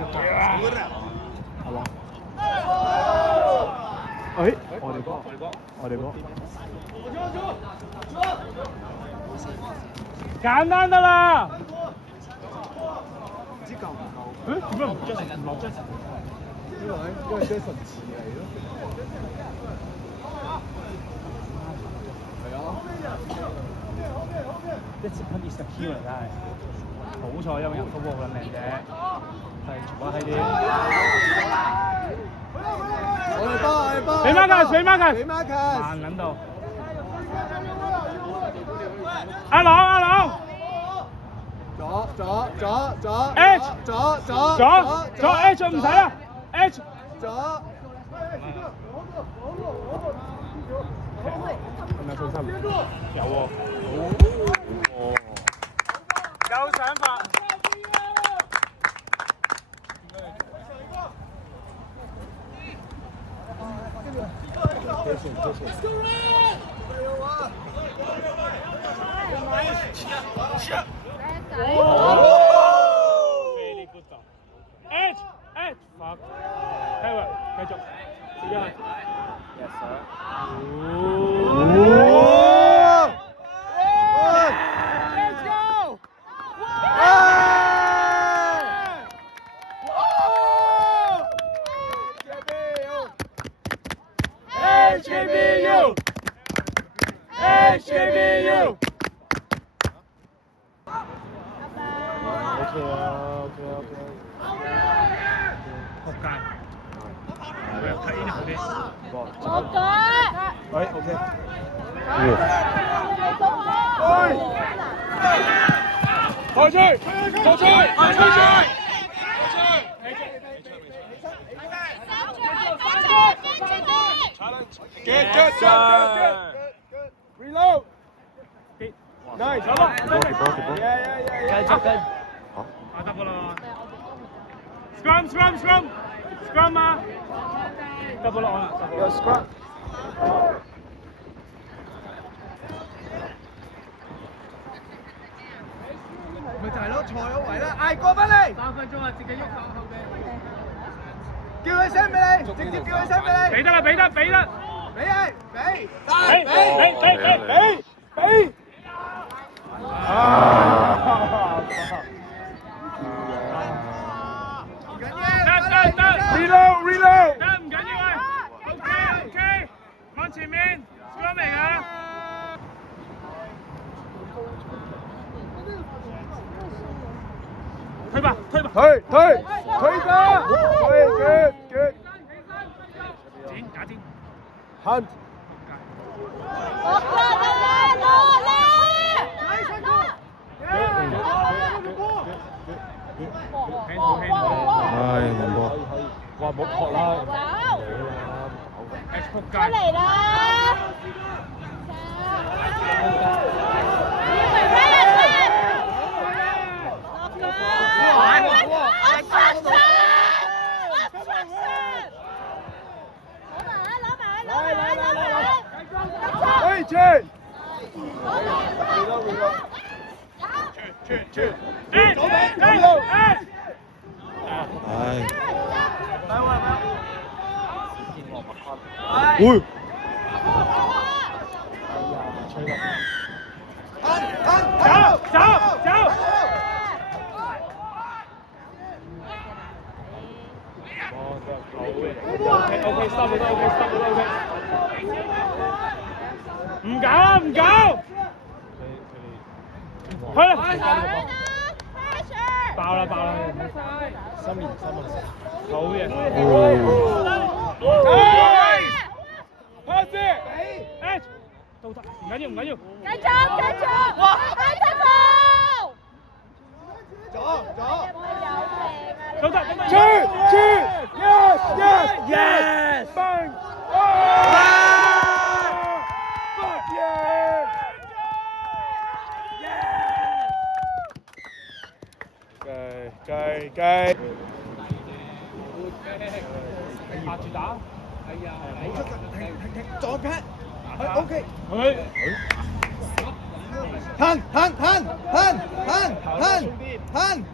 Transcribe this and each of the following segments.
係嘛？我哋波。簡單得啦。唔知夠唔夠？點解唔落啫？因為 Jason 遲嚟咯。係啊。一直噴熱實 Q 嚟真係。好彩因為人波波好撚靚啫，係全部喺啲。我哋幫。俾Marcus。俾 Marcus。慢撚到。阿朗。左 H 左 H 唔使啦 H 左有冇信心？有喎，有想法。Very good dog. Edge, fuck. Taylor, 繼續。Yes sir. Let's go. HBU. OK。仆街。佢又睇呢好啲。我改。喂 ，OK。開出。Good. Reload. Nice. 好啦。繼續。得㗎啦。Scrum 啊 ！double on 啦 ，double scrum。咪就係咯，坐咗位啦，嗌過返嚟。3分鐘啊，自己喐下後備。叫佢聲俾你，直接叫佢聲俾你。俾得啦，俾得。俾。Reload。得唔緊要啊 ，OK， 往前面 ，scrumming 啊。推吧。推吧。Good。假剪。Hunt。唉，林波，哇冇撲啦，H 撲街，出嚟啦！會。唔搞，去啦！爆啦！3年好嘢。Pass it，都得，唔緊要。繼續，哇！都得，Yes， bang， fuck yeah， 計，壓住打，冇出㗎，停，再 pat，OK，行行行行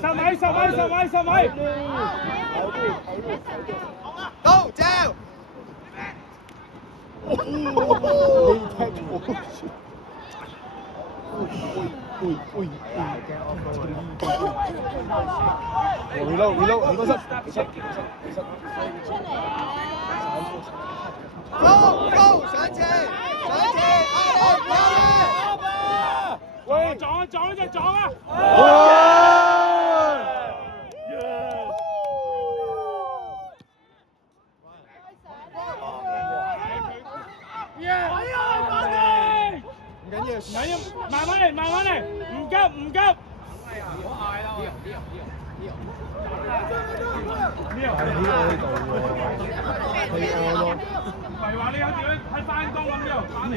10米10米10米10米，到走。出嚟啊！高上車，喂，撞啊只撞啊！唔緊要，慢慢嚟，唔急。呢個喺度喎，係我咯。唔係話你有點樣喺翻工咁呢度打你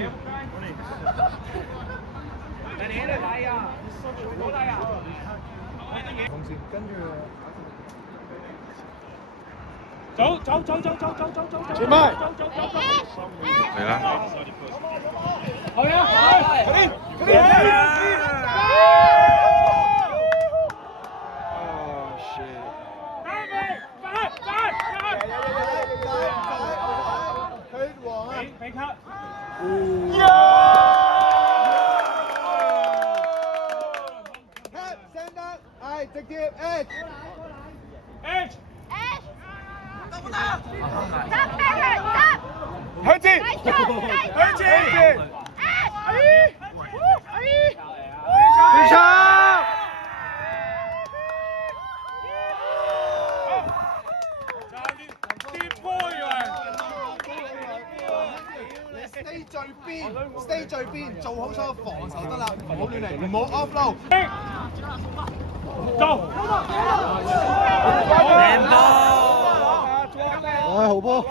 你喺度睇啊？好睇啊！同時跟住。走！前面。嚟啦！係啊！俾卡。聲得，係直接 H。向前，停車。stay 最邊，做好所有防守得啦，唔好亂嚟，唔好 offload。走！靚波！好波！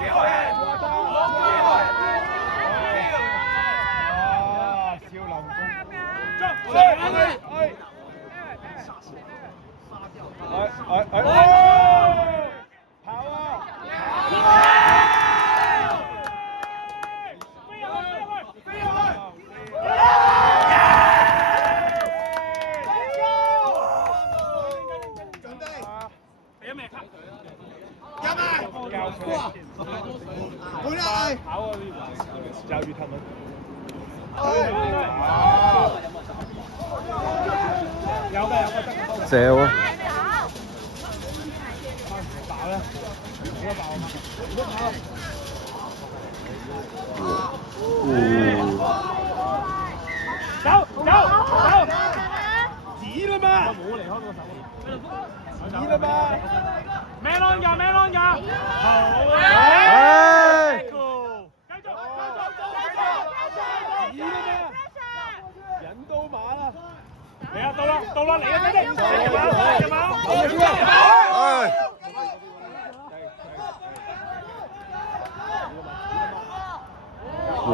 教育他們。有嘅。射喎。爆啦！冇得爆啊嘛！走！止啦嘛！冇離開個手。止啦嘛！咩啷㗎？好啊！引到馬啦！嚟啊，到啦，嚟啊，隻馬！哇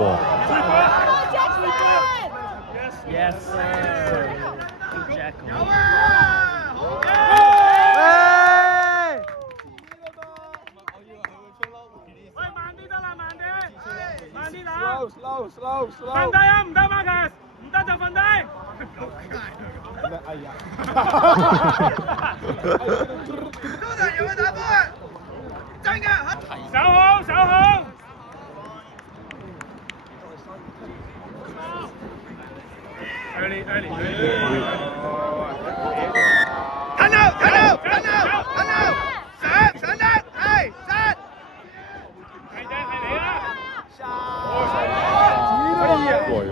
！Yes sir. Jackal. 喂，慢啲得啦，慢啲打。Slow. 瞓低啊，唔得 Marcus，唔得就瞓低。哎呀！多人有去打波啊！真嘅，手好。Early. 睇到，上得，係上。係你啦！過咗。